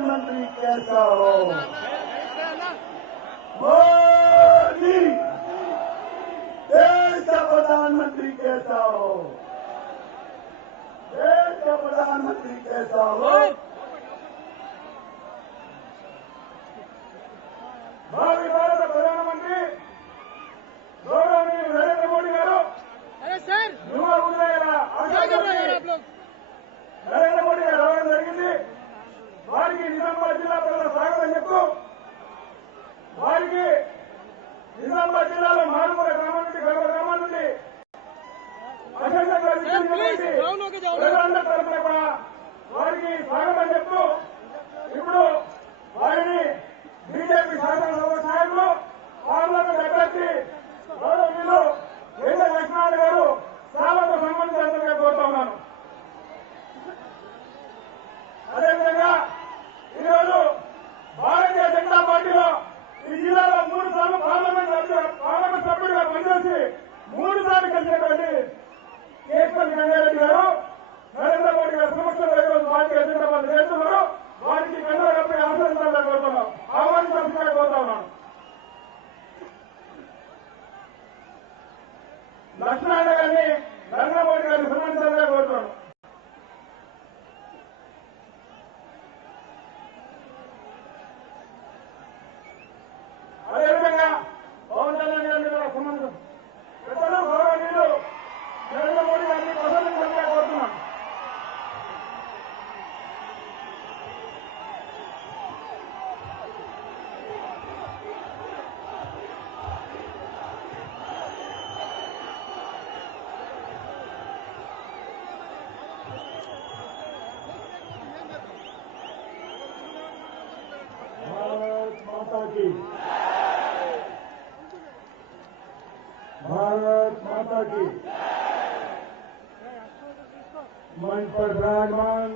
प्रधानमंत्री कैसा हो, मोदी देश का प्रधानमंत्री कैसा हो, देश का प्रधानमंत्री कैसा हो। भावी भारत प्रधानमंत्री गौरवनीय नरेंद्र मोदी गारू యువ ఉదయాల నరేంద్ర మోడీ గారు రావడం జరిగింది. వారికి నిజామాబాద్ జిల్లా ప్రజల స్వాగతం చెప్తూ వారికి నిజామాబాద్ జిల్లాలో మారుమూల గ్రామం నుండి గర్భ గ్రామం నుండి అశంకంగా ప్రజలందరి తరఫున కూడా వారికి స్వాగతం చెప్తూ ఇప్పుడు వారిని బీజేపీ శాసనసభ నాయకులు పార్లమెంట్ అభ్యర్థి గౌరవనీయులు వేద లక్ష్మణ్ గారు సాలతో సంబంధించినంతగా కోరుతా ఉన్నాను. అదేవిధంగా ఈరోజు భారతీయ జనతా పార్టీలో ఈ జిల్లాలో 3 సార్లు పార్లమెంట్ సభ్యుడిగా పనిచేసి 3 సార్లు గెలిచినటువంటి కేశవన్ గంగారెడ్డి గారు నరేంద్ర మోడీ గారి సమక్షంలో ఈరోజు భారతీయ జనతా పార్టీ చేస్తున్నారు. వారికి కండలపై ఆహ్వానించాలని కోరుతున్నాం, ఆహ్వానించాల్సిందిగా కోరుతా ఉన్నాను. లక్ష్మణ గారిని నరేంద్ర మోడీ గారిని సన్మానించాలని కోరుతున్నాను. అదేవిధంగా పవన్ కళ్యాణ్ గారిని కూడా సంబంధం పెద్దలు గౌరవనీయులు నరేంద్ర మోడీ గారిని ప్రసన్నించాలని కోరుతున్నాను. भारत माता की मंच पर विराजमान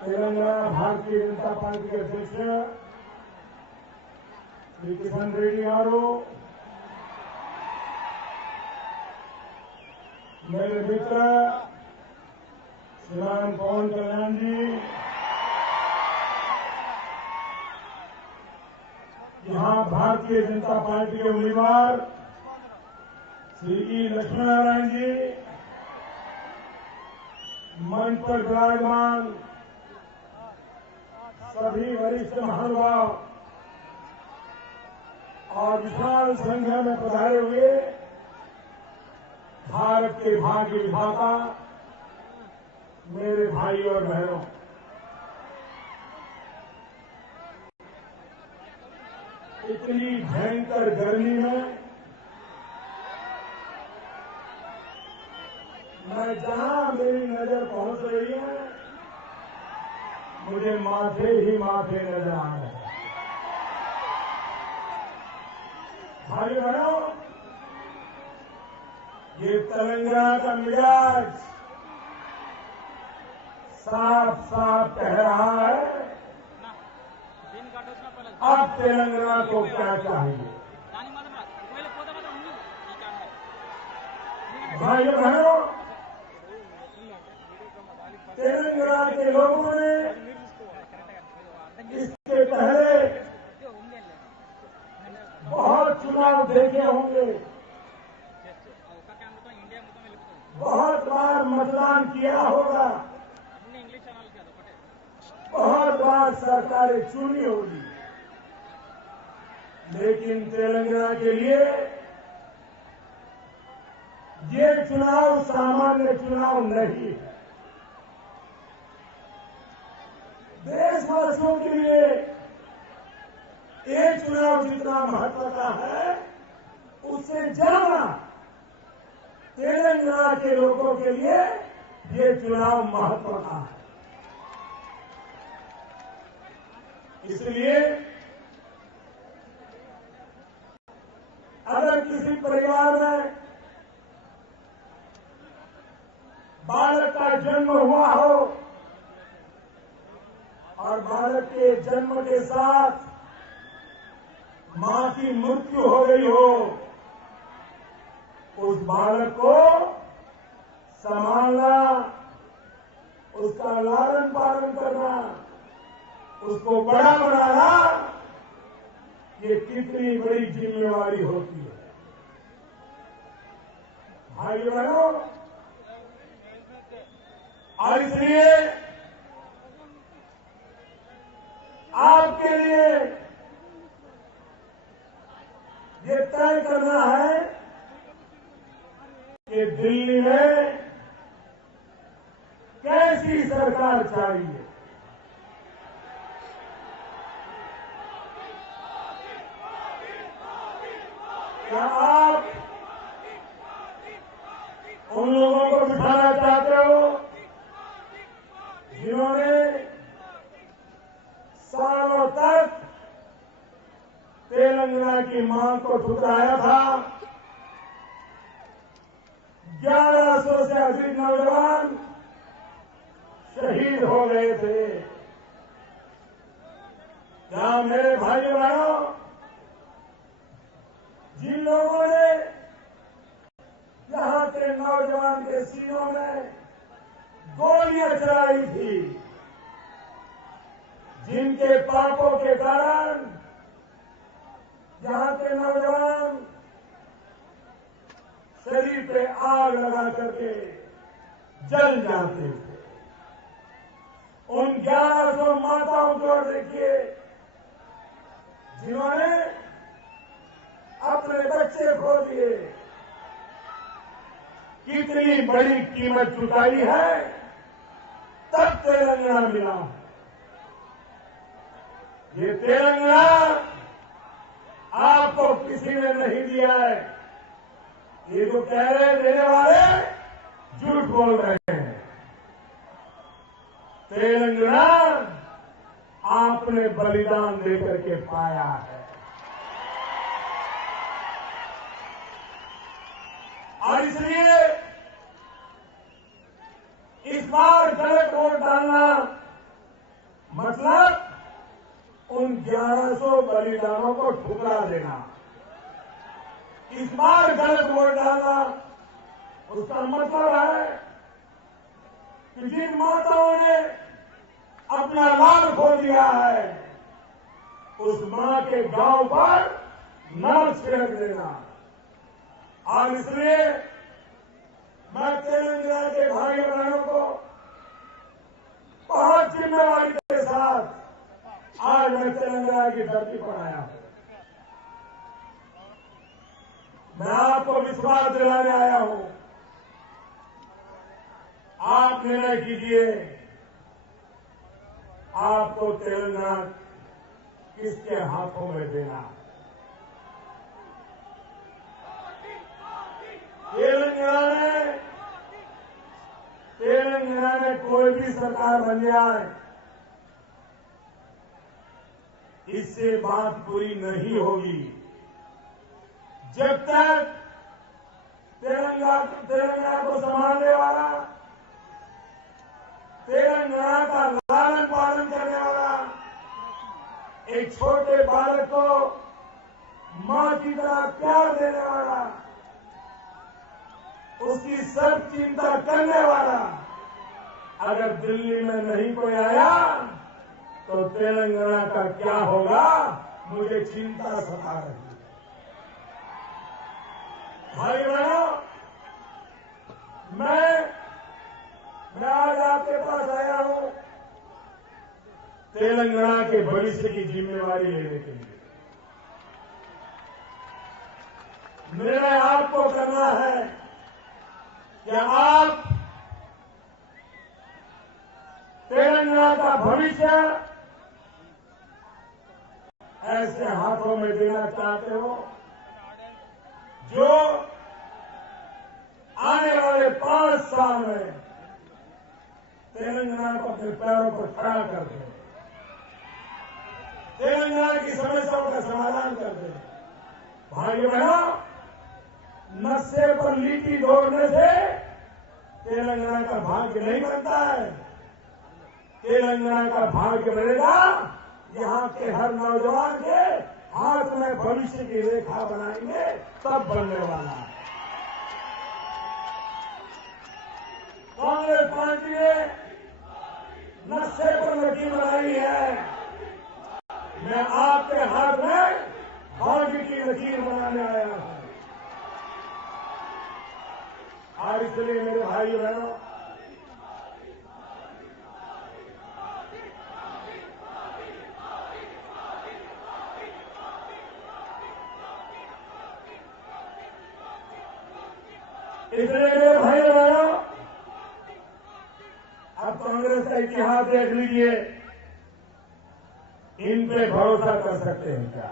तेलंगाना भारतीय जनता पार्टी के अध्यक्ष श्री किशन रेड्डी गारू, मेरे मित्र श्रीमान पवन कल्याण जी, यहां भारतीय जनता पार्टी के उम्मीदवार श्री ई लक्ष्मीनारायण जी, मंच पर विराजमान सभी वरिष्ठ महानुभाव और विशाल संख्या में पधारे हुए भारत के भाग्य विधाता मेरे भाई और बहनों, इतनी भयंकर गर्मी में मैं जहां मेरी नजर पहुंच रही है मुझे माथे ही माथे नजर आ रहे हैं। भाई बहनों, ये तेलंगाना का मिजाज साफ साफ कह रहा है अब तेलंगाना को क्या चाहिए। भाइयों बहनों, तेलंगाना के लोगों ने इसके पहले बहुत चुनाव देखे होंगे, बहुत बार मतदान किया होगा, बहुत बार सरकारें चुनी होगी, लेकिन तेलंगाना के लिए ये चुनाव सामान्य चुनाव नहीं है। देशवासियों के लिए एक चुनाव जितना महत्व का है, उससे ज्यादा तेलंगाना के लोगों के लिए ये चुनाव महत्व का है। इसलिए अगर किसी परिवार में बालक का जन्म हुआ हो और बालक के जन्म के साथ मां की मृत्यु हो गई हो, उस बालक को संभालना, उसका लालन पालन करना, उसको बड़ा बनाना, ये कितनी बड़ी जिम्मेवारी होती है। भाई बहनों, और इसलिए आपके लिए ये तय करना है कि दिल्ली में कैसी सरकार चाहिए। क्या आप उन लोगों को बिठाना चाहते हो जिन्होंने सालों तक तेलंगाना की मांग को ठुकराया था? 1100 से अधिक नौजवान शहीद हो गए थे। क्या मेरे भाई बहनों, जिन लोगों ने यहां के नौजवान के सीनों में गोलियां चलाई थी, जिनके पापों के कारण यहां के नौजवान शरीर पे आग लगा करके जल जाते थे, उन 1100 माताओं को देखिए जिन्होंने अपने बच्चे खो दिए। कितनी बड़ी कीमत चुकाई है, तब तेलंगाना मिला। ये तेलंगाना आपको किसी ने नहीं दिया है। ये जो कह रहे देने वाले झूठ बोल रहे हैं। तेलंगाना आपने बलिदान देकर के पाया है। और इसलिए इस बार गलत वोट डालना मतलब उन 1100 बलिदानों को ठुकरा देना। इस बार गलत वोट डालना उसका मतलब है कि जिन माताओं ने अपना लाल खो दिया है, उस मां के गांव पर नमक छिड़क देना। और इसलिए मैं तेलंगाना के भाई बहनों को बहुत जिम्मेवारी के साथ आज मैं तेलंगाना की धरती पर आया हूं। मैं आपको विश्वास दिलाने आया हूं। आप निर्णय कीजिए, आपको तेलंगाना किसके हाथों में देना है। तेलंगाना में कोई भी सरकार बन जाए, इससे बात पूरी नहीं होगी जब तक तेलंगाना को संभालने वाला, तेलंगाना का लालन पालन करने वाला, एक छोटे बालक को मां की तरह प्यार देने वाला, उसकी सब चिंता करने वाला अगर दिल्ली में नहीं कोई आया तो तेलंगाना का क्या होगा, मुझे चिंता सता रही है। भाई बहनों, मैं आज आपके पास आया हूं तेलंगाना के भविष्य की जिम्मेवारी लेने के लिए। निर्णय आपको करना है कि आप तेलंगाना का भविष्य ऐसे हाथों में देना चाहते हो जो आने वाले 5 साल में तेलंगाना को अपने पैरों पर खड़ा कर दे, तेलंगाना की समस्याओं का समाधान कर दे। भाई बहनों, नशे पर लीटी दौड़ने से तेलंगाना का भाग्य नहीं बनता है। तेलंगाना का भाग्य बनेगा यहां के हर नौजवान के हाथ में भविष्य की रेखा बनाएंगे, तब बनने वाला है। कांग्रेस पार्टी ने नक्शे पर लकीर बनाई है, मैं आपके हाथ में भाग्य की लकीर बनाने आया हूं। और इसलिए मेरे भाई बहनों, इसलिए मेरे भाई बहनों, अब कांग्रेस का इतिहास देख लीजिए, इन पे भरोसा कर सकते हैं क्या?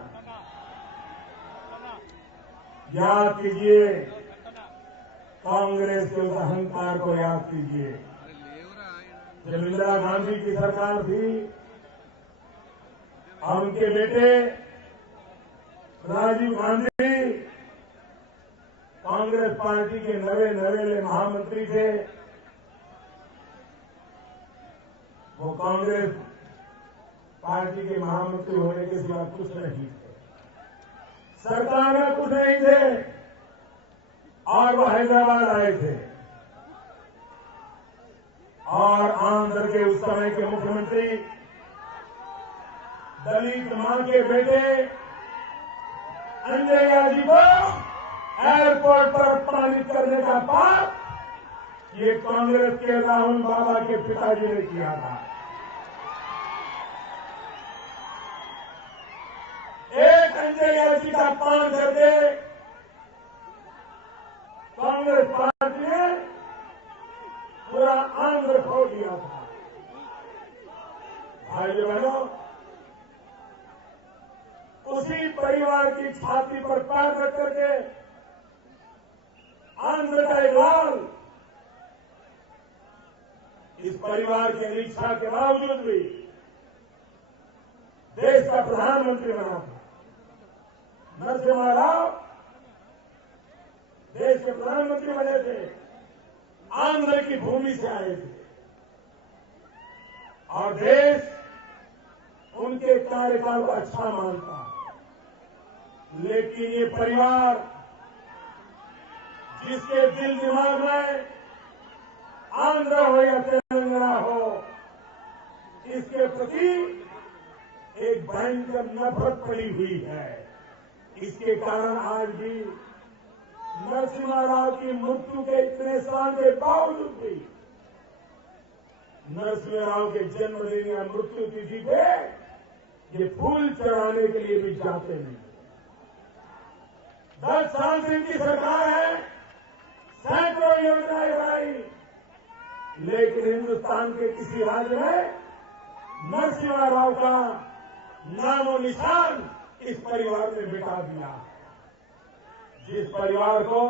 याद कीजिए, कांग्रेस के उस अहंकार को याद कीजिए। जब इंदिरा गांधी की सरकार थी और उनके बेटे राजीव गांधी कांग्रेस पार्टी के नवेले महामंत्री थे, वो कांग्रेस पार्टी के महामंत्री होने के सिवा कुछ नहीं थे, सरकार में कुछ नहीं थे, और वो हैदराबाद आए थे और आंध्र के उस समय के मुख्यमंत्री दलित मां के बेटे अंजय्या जी को एयरपोर्ट पर अपमानित करने का पाप ये कांग्रेस के राहुल बाबा के पिताजी ने किया था। एक अंजय्या जी का अपमान करके कांग्रेस पार्टी ने पूरा आंध्र खो दिया था। भाइयों बहनों, उसी परिवार की छाती पर पैर रख करके आंध्र का एक लाल इस परिवार की अनिच्छा के बावजूद भी देश का प्रधानमंत्री बना था। नरसिम्हा राव देश के प्रधानमंत्री बने थे, आंध्र की भूमि से आए थे और देश उनके कार्यकाल को अच्छा मानता। लेकिन ये परिवार जिसके दिल दिमाग में आंध्र हो या तेलंगाना हो, इसके प्रति एक भयंकर नफरत पड़ी हुई है। इसके कारण आज भी नरसिम्हा राव की मृत्यु के इतने साल के बावजूद भी नरसिम्हा राव के जन्मदिन या मृत्यु तिथि पे ये फूल चढ़ाने के लिए भी जाते नहीं। 10 साल से इनकी सरकार है, सैकड़ों योजनाएं बनाई, लेकिन हिंदुस्तान के किसी राज्य में नरसिम्हा राव का नामो निशान इस परिवार ने मिटा दिया। जिस परिवार को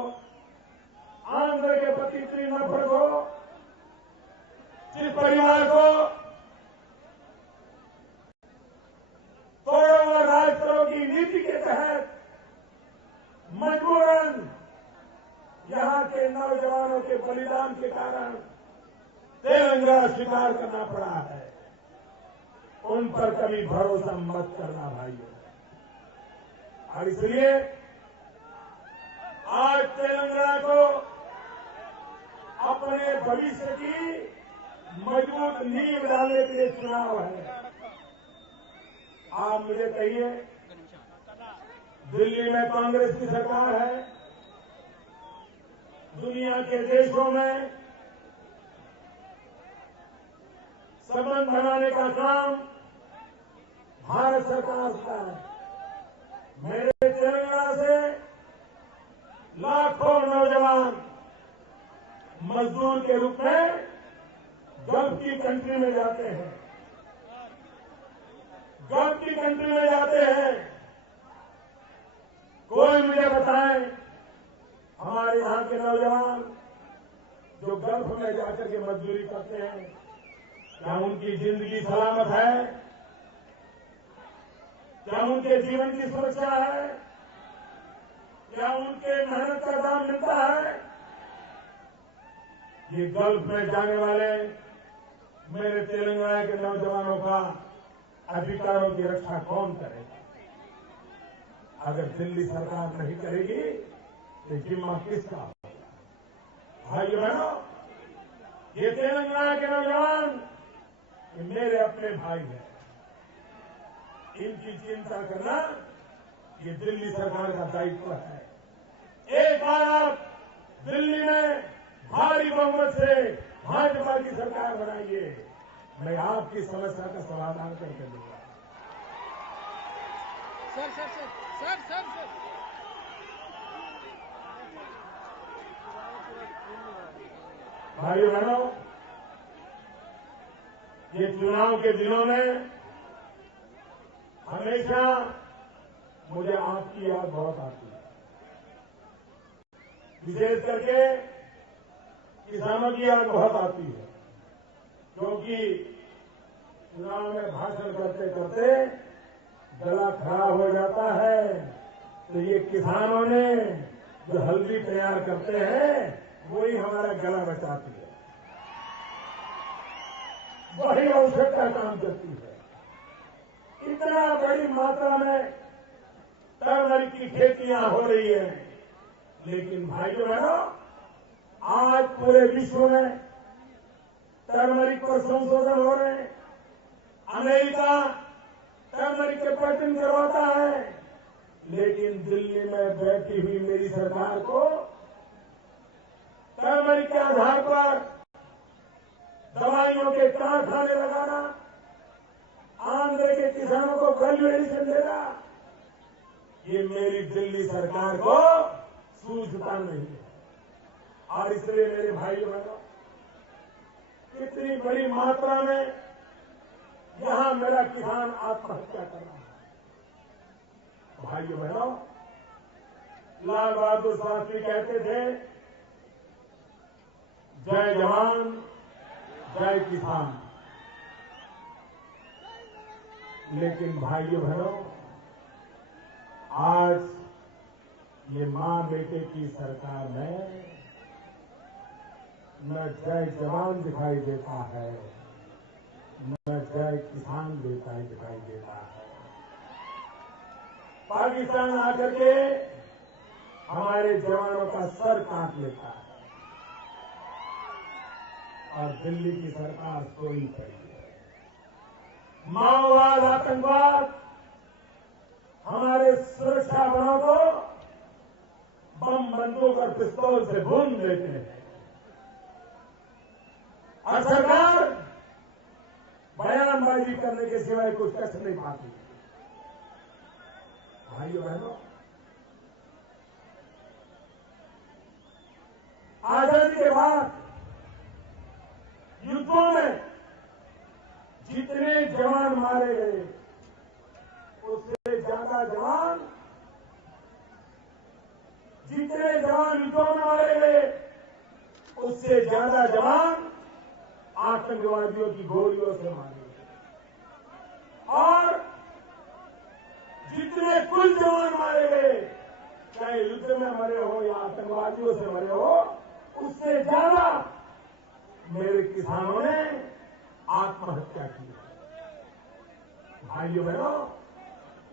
आंध्र के प्रति इतनी नफरत हो, जिस परिवार को तोड़ो और राज करो की नीति के तहत मजबूरन यहां के नौजवानों के बलिदान के कारण तेलंगाना स्वीकार करना पड़ा है, उन पर कभी भरोसा मत करना भाइयों। और इसलिए आज तेलंगाना को अपने भविष्य की मजबूत नींव डालने के लिए चुनाव है। आप मुझे कहिए, दिल्ली में कांग्रेस की सरकार है, दुनिया के देशों में संबंध बनाने का काम भारत सरकार का है। मेरे तेलंगाना से लाखों नौजवान मजदूर के रूप में गल्फ की कंट्री में जाते हैं, गल्फ की कंट्री में जाते हैं। कोई मुझे बताएं, हमारे यहां के नौजवान जो गल्फ में जाकर के मजदूरी करते हैं, क्या उनकी जिंदगी सलामत है? क्या उनके जीवन की सुरक्षा है? क्या उनके मेहनत का दाम मिलता है? ये गल्फ में जाने वाले मेरे तेलंगाना के नौजवानों का अधिकारों की रक्षा कौन करेगा? अगर दिल्ली सरकार नहीं करेगी तो जिम्मा किसका? भाइयों बहनों, ये तेलंगाना के नौजवान कि मेरे अपने भाई हैं, इनकी चिंता करना ये दिल्ली सरकार का दायित्व है। एक बार आप दिल्ली में भारी बहुमत से भाजपा की सरकार बनाइए, मैं आपकी समस्या का समाधान करके दूंगा। सर भाइयों बहनों, ये चुनाव के दिनों में हमेशा मुझे आपकी याद बहुत आती है, विशेष करके किसानों की याद बहुत आती है, क्योंकि चुनाव में भाषण करते करते गला खराब हो जाता है, तो ये किसानों ने जो हल्दी तैयार करते हैं वही हमारा गला बचाती है, वही औषध का काम करती है। इतना बड़ी मात्रा में टर्मरिक की खेतियां हो रही है, लेकिन भाइयों बहनों, आज पूरे विश्व में टर्मरिक पर संशोधन हो रहे हैं। अमेरिका टर्मरिक के पेटेंट करवाता है, लेकिन दिल्ली में बैठी हुई मेरी सरकार को टर्मरिक के आधार पर दवाइयों के कारखाने लगाना, आंध्र के किसानों को वैल्यू एडिशन देना, ये मेरी दिल्ली सरकार को सूझता नहीं है। और इसलिए मेरे भाइयों बहनों, कितनी बड़ी मात्रा में यहां मेरा किसान आत्महत्या कर रहा है। भाइयों बहनों, लाल बहादुर शास्त्री कहते थे, जय जवान जय किसान। लेकिन भाइयों बहनों, आज ये मां बेटे की सरकार में न जय जवान दिखाई देता है, न जय किसान दिखाई देता है। पाकिस्तान आकर के हमारे जवानों का सर काट लेता है और दिल्ली की सरकार सोई पड़ी है। माओवाद, आतंकवाद हमारे सुरक्षा बलों को बम, बंदूक और पिस्तौल से भून देते हैं और सरकार बयानबाजी करने के सिवाय कुछ कर नहीं पाती। भाइयों बहनों, आजादी के बाद युद्धों में जितने जवान मारे गए, उससे ज्यादा जवान, जितने जवान युद्धों में मारे गए, उससे ज्यादा जवान आतंकवादियों की गोलियों से मारे गए। और जितने कुल जवान मारे गए, चाहे युद्ध में मरे हो या आतंकवादियों से मरे हो, उससे ज्यादा मेरे किसानों ने आत्महत्या की है। भाइयों बहनों,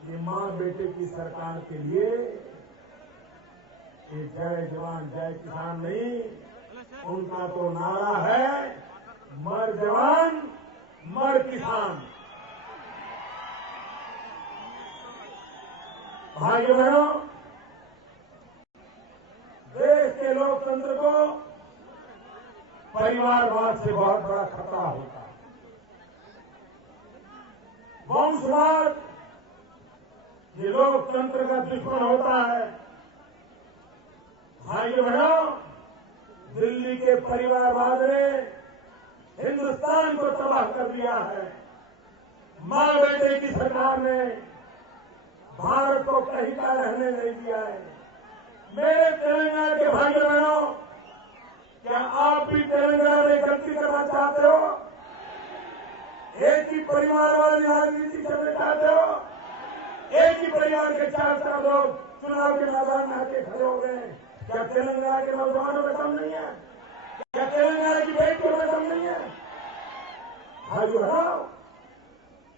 ये मां बेटे की सरकार के लिए ये जय जवान जय किसान नहीं, उनका तो नारा है मर जवान मर किसान। भाइयों बहनों, देश के लोकतंत्र को परिवारवाद से बहुत बड़ा खतरा होता है। वंशवाद ये लोकतंत्र का दुश्मन होता है। भाइयों बहनों, दिल्ली के परिवारवाद ने हिंदुस्तान को तबाह कर दिया है। मां बेटे की सरकार ने भारत को कहीं का रहने नहीं दिया है। मेरे तेलंगाना के भाइयों बहनों, क्या आप भी तेलंगाना में गलती करना चाहते हो? एक ही परिवार वाली राजनीति करना चाहते हो? एक ही परिवार के 4 लोग चुनाव के मैदान में आके खड़े हो गए। क्या तेलंगाना के नौजवानों में दम नहीं है? क्या तेलंगाना की बेटियों में दम नहीं है? भाइयों बहनों,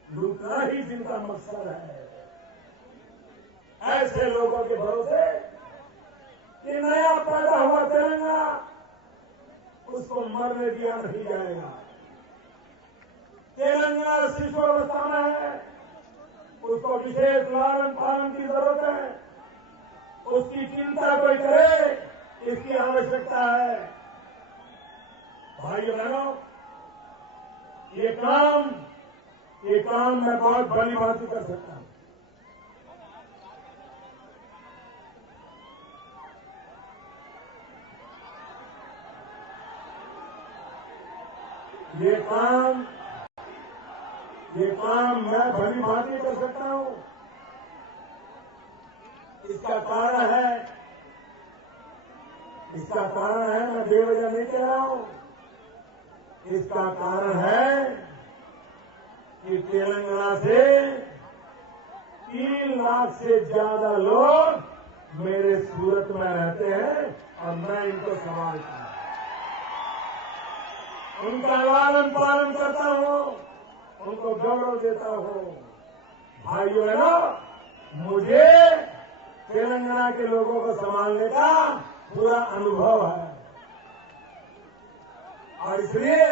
लूटना ही जिनका मकसद है, ऐसे लोगों के भरोसे कि नया पैदा हुआ तेलंगाना, उसको मरने दिया नहीं जाएगा। तेलंगाना शिशुअवस्था में है, उसको विशेष लालन पालन की जरूरत है, उसकी चिंता कोई करे, इसकी आवश्यकता है। भाइयों बहनों, ये काम मैं बहुत भली भांति कर सकता हूं। ये काम मैं भली भांति कर सकता हूं। इसका कारण है मैं बेवजह नहीं कह रहा हूं। इसका कारण है कि तेलंगाना से 3 लाख से ज्यादा लोग मेरे सूरत में रहते हैं और मैं इनको संभालता हूं, उनका लालन पालन करता हूं, उनको गौरव देता हूं। भाइयों बहनों, मुझे तेलंगाना के लोगों को संभालने का पूरा अनुभव है और इसलिए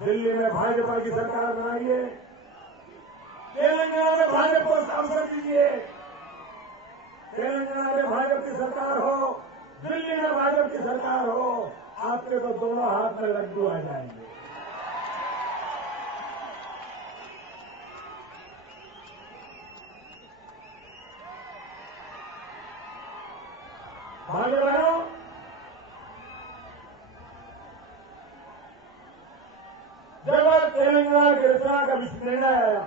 दिल्ली में भाजपा की सरकार बनाइए, तेलंगाना में भाजपा को सांसद दीजिए, तेलंगाना में भाजपा की सरकार हो, दिल्ली में भाजपा की सरकार हो, आपके तो दोनों हाथ में लड्डू आ जाएंगे। भाइयों बहनों, जब तेलंगाना की रचना का निर्णय आया,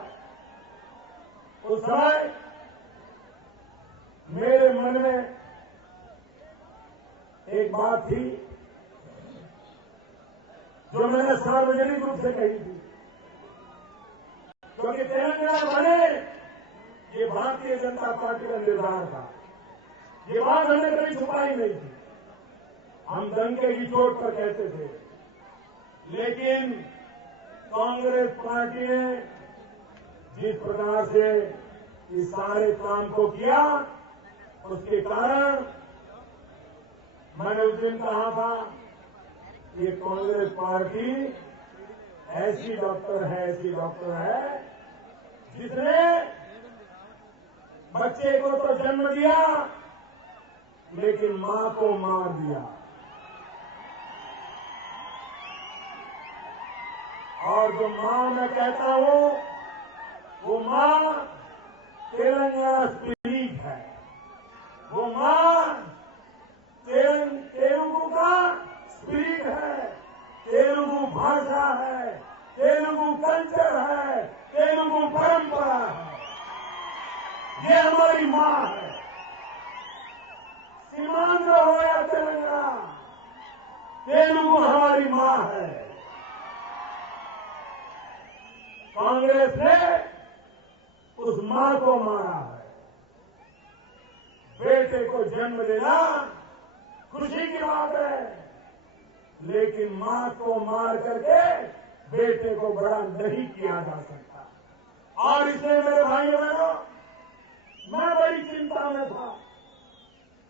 उस समय मेरे मन में एक बात थी जो मैंने सार्वजनिक रूप से कही थी, क्योंकि तेलंगाना बने ये भारतीय जनता पार्टी का निर्धार था। ये बात हमने कभी छुपाई नहीं थी, हम डंके की चोट पर कहते थे। लेकिन कांग्रेस पार्टी ने जिस प्रकार से इस सारे काम को किया, उसके कारण मैंने उस दिन कहा था, ये कांग्रेस पार्टी ऐसी डॉक्टर है जिसने बच्चे को तो जन्म दिया लेकिन मां को मार दिया। और जो मां मैं कहता हूं, वो मां तेलंगाना स्पिरिट है, वो मां तेलुगु का स्पिरिट है, तेलुगु भाषा है, तेलुगु कल्चर है, तेलुगु परंपरा है। ये हमारी मां है। सीमांध्र हो या तेलंगाना, तेलुगु हमारी मां है। कांग्रेस ने उस मां को मारा है। बेटे को जन्म देना खुशी की बात है, लेकिन मां को मार करके बेटे को बड़ा नहीं किया जा सकता। और इसलिए मेरे भाइयों बहनों, मैं बड़ी चिंता में था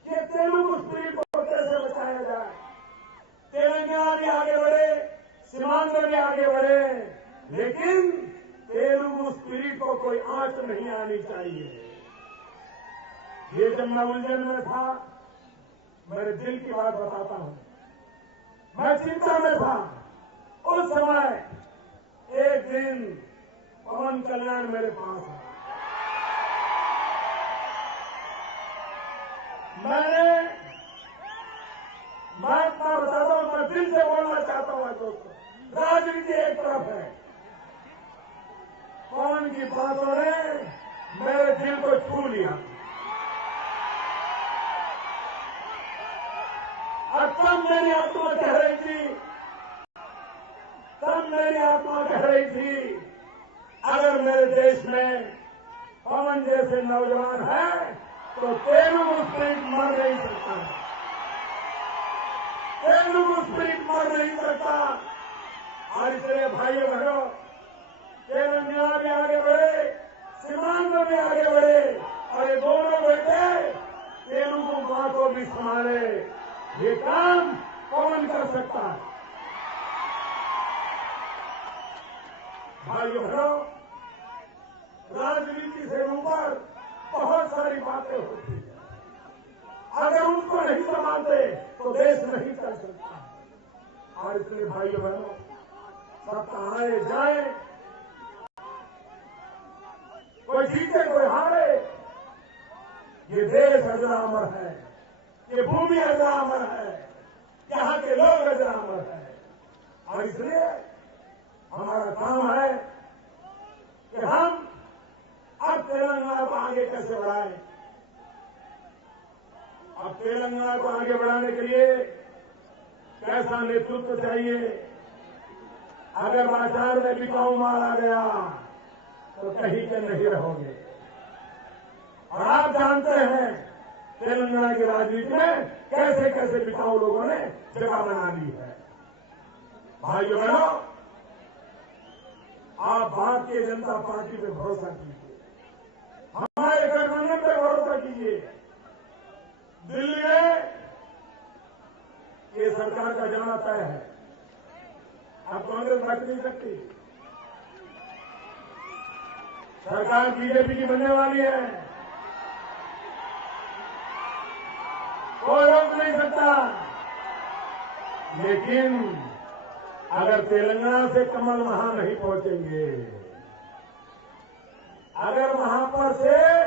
कि तेलुगु स्पिरिट को कैसे बचाया जाए। तेलंगाना भी आगे बढ़े, सीमांध्र भी आगे बढ़े, लेकिन तेलुगु स्पिरिट को कोई आंच नहीं आनी चाहिए। ये जब मैं उलझन में था, मेरे दिल की बात बताता हूं, मैं चिंता में था। उस समय एक दिन पवन कल्याण मेरे पास है। मैं अपना बताता हूं, मैं दिल से बोलना चाहता हूं दोस्तों। राजनीति एक तरफ है, पवन की बातों ने मेरे दिल को छू लिया। और तब मेरी आत्मा कह रही थी, अगर मेरे देश में पवन जैसे नौजवान है तो तेलुगु स्पिरिट मर नहीं सकता, तेलुगु स्पिरिट मर नहीं सकता। और इसलिए भाइयों बहनों, तेलंगाना भी आगे बढ़े, सीमांध्र भी आगे बढ़े, और ये दोनों बेटे तेलुगु मां को भी संभाले। ये काम कौन कर सकता है? भाइयों बहनों, राजनीति से ऊपर बहुत सारी बातें होती हैं। अगर उनको नहीं संभालते तो देश नहीं चल सकता। और इसलिए भाइयों बहनों, सत्ता आए जाए, कोई जीते कोई हारे, ये देश अजरामर है, ये भूमि अजरामर है, यहाँ के लोग अजरामर है। और इसलिए हमारा काम है कि हम अब तेलंगाना को आगे कैसे बढ़ाएं। अब तेलंगाना को आगे बढ़ाने के लिए कैसा नेतृत्व चाहिए। अगर बाजार में बिकाऊ माल आ गया तो कहीं के नहीं रहोगे। और आप जानते हैं तेलंगाना की राजनीति में कैसे कैसे बिकाऊ लोगों ने जगह बना ली है। भाइयों बहनों, आप भारतीय जनता पार्टी पे भरोसा कीजिए, हमारे गठबंधन पे भरोसा कीजिए। दिल्ली में ये सरकार का जाना तय है। अब कांग्रेस बैठ नहीं सकती। सरकार बीजेपी की बनने वाली है, कोई रोक नहीं सकता। लेकिन अगर तेलंगाना से कमल वहां नहीं पहुंचेंगे, अगर वहां पर से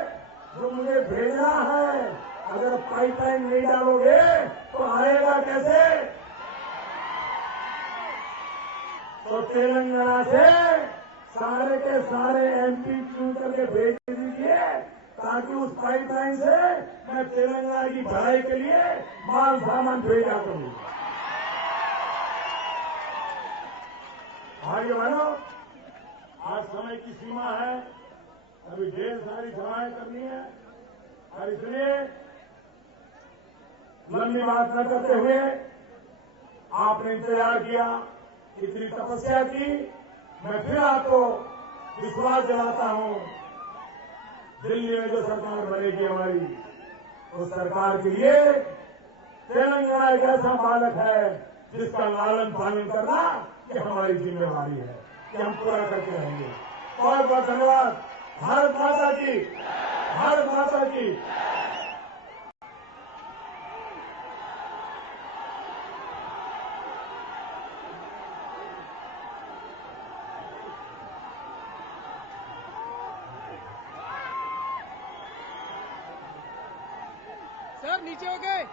जो मुझे भेजना है, अगर पाइपलाइन नहीं डालोगे तो आएगा कैसे। तो तेलंगाना से सारे के सारे एमपी चुन करके भेज दीजिए, ताकि उस पाइपलाइन से मैं तेलंगाना की भलाई के लिए माल सामान भेजा करूं। भाइयों बहनों, आज समय की सीमा है, अभी ढेर सारी सभाएं करनी है। और इसलिए लंबी बात न करते हुए आपने इंतजार किया, इतनी तपस्या की, मैं फिर आपको विश्वास दिलाता हूं, दिल्ली में जो सरकार बनेगी हमारी, उस सरकार के लिए तेलंगाना एक ऐसा बालक है जिसका लालन पालन करना ये हमारी जिम्मेवारी है, कि हम पूरा करके रहेंगे। बहुत बहुत धन्यवाद। भारत माता की, भारत माता की। सर नीचे हो गए।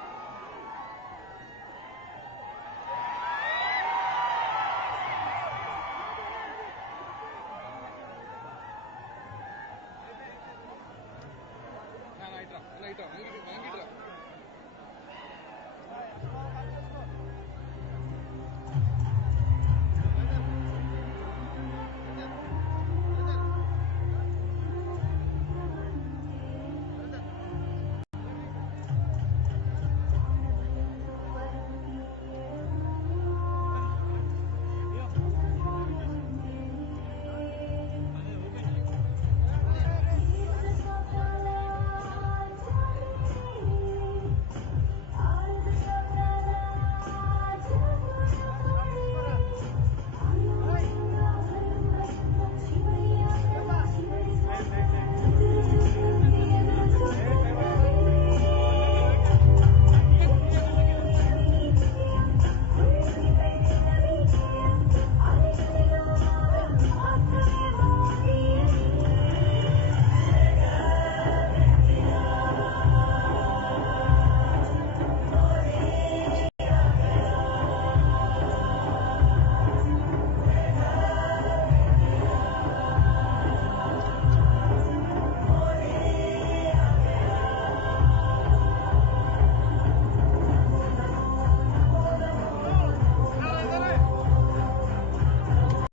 हाँ, right, right, right.